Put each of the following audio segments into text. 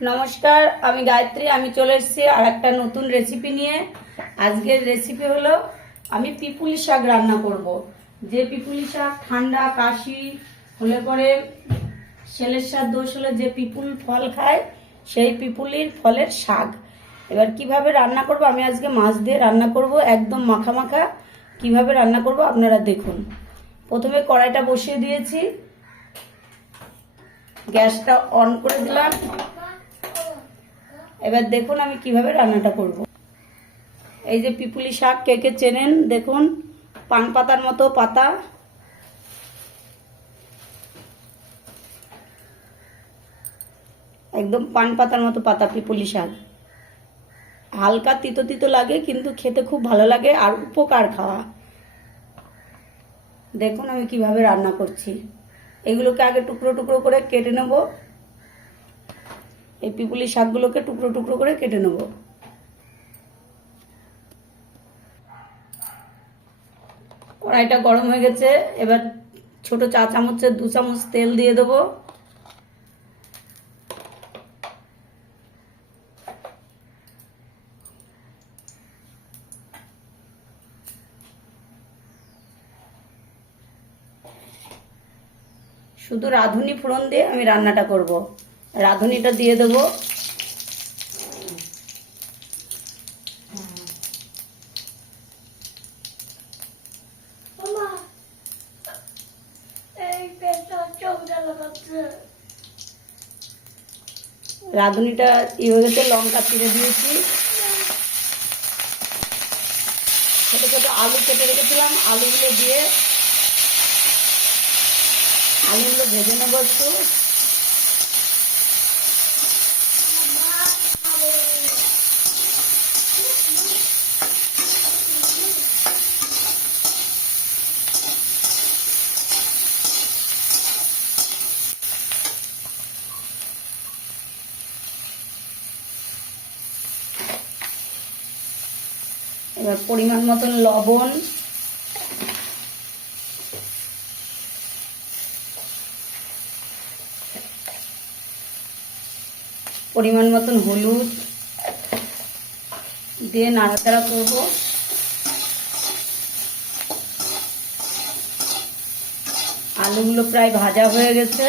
নমস্কার, আমি গায়ত্রী। আমি চলে এসেছি আর একটা নতুন রেসিপি নিয়ে। আজকের রেসিপি হলো আমি পিপুলি শাক রান্না করব। যে পিপুলি শাক ঠান্ডা কাশি হলে পরে সেলের শাক দোষ হলে যে পিপুল ফল খায়, সেই পিপুলির ফলের শাক। এবার কিভাবে রান্না করব, আমি আজকে মাছ দিয়ে রান্না করব, একদম মাখা মাখা। কিভাবে রান্না করব আপনারা দেখুন। প্রথমে কড়াইটা বসিয়ে দিয়েছি, গ্যাসটা অন করে দিলাম। এবার দেখুন আমি কিভাবে রান্নাটা করব। এই যে পিপুলি শাক কে কে চেনেন, দেখুন পান পাতার মতো পাতা। একদম পান পাতার মতো পাতা পিপুলি শাক। হালকা তিতো তিতো লাগে, কিন্তু খেতে খুব ভালো লাগে আর উপকার খাওয়া। দেখুন আমি কিভাবে রান্না করছি। এগুলোকে আগে টুকরো টুকরো করে কেটে নেব। এই পিপুলি শাকগুলোকে টুকরো টুকরো করে কেটে নেব। কড়াইটা গরম হয়ে গেছে, এবার ছোট চা চামচের 2 চামচ তেল দিয়ে দেবো। শুধু রাঁধুনি ফোড়ন দিয়ে আমি রান্নাটা করব। রাঁধুনিটা দিয়ে দেবো। রাঁধুনিটা হয়ে গেছে, লঙ্কা চিড়ে দিয়েছি। ছোট ছোট আলু কেটে রেখেছিলাম, আলুগুলো দিয়ে আলুগুলো ভেজে নেব একটু। এবার পরিমাণ মতন লবণ, পরিমাণ মতন হলুদ দিয়ে নাড়াচাড়া করব। আলুগুলো প্রায় ভাজা হয়ে গেছে।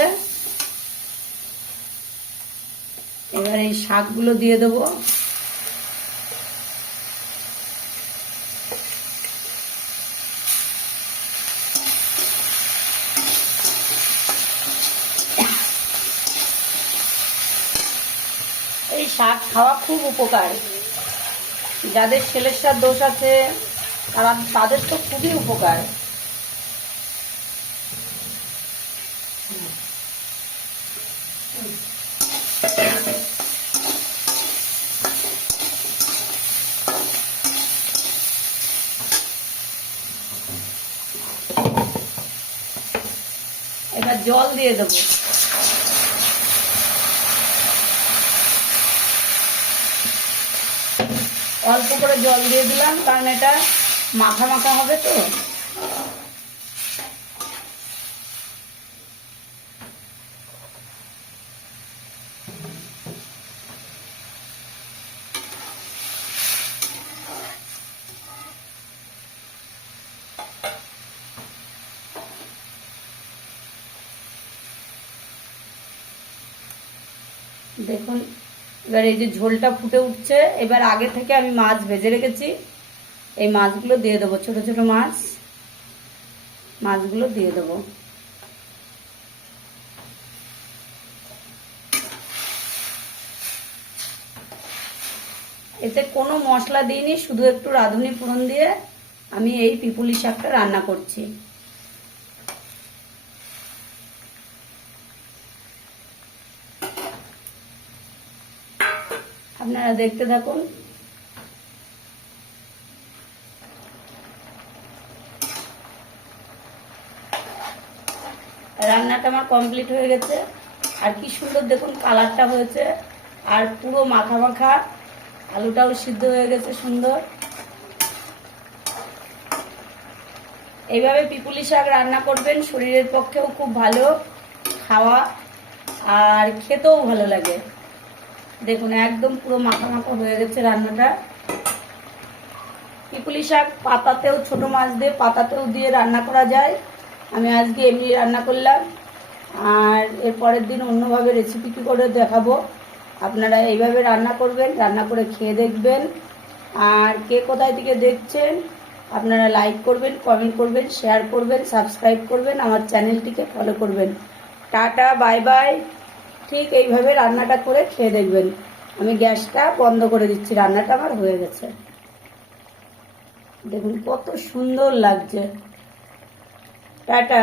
এবার এই শাকগুলো দিয়ে দেবো। এই শাক খাওয়া খুব উপকার। যাদের সেলের দোষ আছে তাদের তো খুবই উপকার। এবার জল দিয়ে দেবো। অল্প করে জল দিয়ে দিলাম, কারণ এটা মাখা মাখা হবে তো। দেখুন এবার এই যে ঝোলটা ফুটে উঠছে। এবার আগে থেকে আমি মাছ ভেজে রেখেছি, এই মাছগুলো দিয়ে দেবো। ছোট ছোট মাছগুলো দিয়ে দেবো। এতে কোনো মশলা দিইনি, শুধু একটু রাঁধুনি ফোড়ন দিয়ে আমি এই পিপুলি শাকটা রান্না করছি। আপনারা দেখতে থাকুন। রান্নাটা আমার কমপ্লিট হয়ে গেছে। আর কি সুন্দর দেখুন কালারটা হয়েছে, আর পুরো মাখা মাখা। আলুটাও সিদ্ধ হয়ে গেছে সুন্দর। এইভাবে পিপুলি শাক রান্না করবেন, শরীরের পক্ষেও খুব ভালো খাওয়া আর খেতেও ভালো লাগে। দেখুন একদম পুরো মাখা মাখা হয়ে গেছে রান্নাটা। পিপুলি শাক পাতাতেও, ছোট মাছ দিয়ে পাতাতেও দিয়ে রান্না করা যায়। আমি আজকে এমনি রান্না করলাম, আর এর পরের দিন অন্যভাবে রেসিপি কী করে দেখাবো। আপনারা এইভাবে রান্না করবেন, রান্না করে খেয়ে দেখবেন। আর কে কোথায় থেকে দেখছেন আপনারা লাইক করবেন, কমেন্ট করবেন, শেয়ার করবেন, সাবস্ক্রাইব করবেন, আমার চ্যানেলটিকে ফলো করবেন। Tata, bye bye. ঠিক এইভাবে রান্নাটা করে খেয়ে দেখবেন। আমি গ্যাসটা বন্ধ করে দিচ্ছি, রান্নাটা আমার হয়ে গেছে। দেখুন কত সুন্দর লাগছে। টাটা।